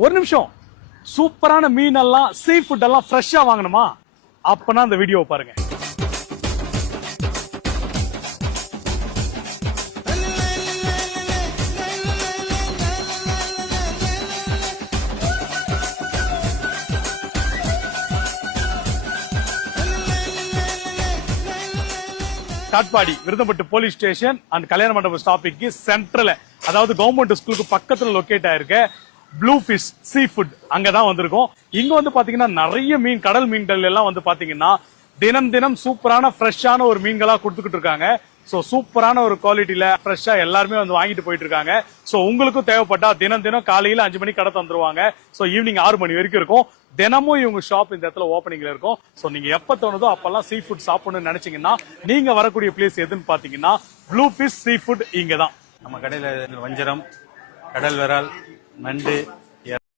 ஒரு நிமிஷம். சூப்பரான மீன் எல்லாம் சீ ஃபுட் எல்லாம் ஃப்ரெஷ்ஷா வாங்கணுமா? அப்பனா அந்த வீடியோ பாருங்க. Katpadi Virudhampattu police station and கல்யாண மண்டபம் ஸ்டாப்பிங்க்கு சென்ட்ரல், அதாவது கவர்மெண்ட் ஸ்கூலுக்கு பக்கத்துல லொகேட் ஆயிருக்க ப்ளூ ஃபிஷ் சீ ஃபுட் அங்கதான் வந்திருக்கோம். இங்க வந்து பாத்தீங்கன்னா நிறைய மீன், கடல் மீன்கள் எல்லாம் வந்து பாத்தீங்கன்னா தினம் தினம் சூப்பரான ஃப்ரெஷ்ஷான ஒரு மீன்களா கொடுத்துக்கிட்டு இருக்காங்க. சோ சூப்பரான ஒரு குவாலிட்டியில ஃப்ரெஷ்ஷா எல்லாருமே வந்து வாங்கிட்டு போயிட்டு இருக்காங்க. சோ உங்களுக்கும் தேவைப்பட்டா தினம் தினம் காலையில 5 மணிக்கு கடை தந்துருவாங்க. சோ ஈவினிங் 6 மணி வரைக்கும் இருக்கும். தினமும் இவங்க ஷாப் இந்த இடத்துல ஓப்பனிங்ல இருக்கும். சோ நீங்க எப்ப தோணுதோ அப்பெல்லாம் சீ ஃபுட் சாப்பிடணும்னு நினைச்சீங்கன்னா நீங்க வரக்கூடிய பிளேஸ் எதுன்னு பாத்தீங்கன்னா ப்ளூ ஃபிஷ் சீ ஃபுட் இங்கதான். நம்ம கடையில வஞ்சரம், கடல் விரால், நண்டு,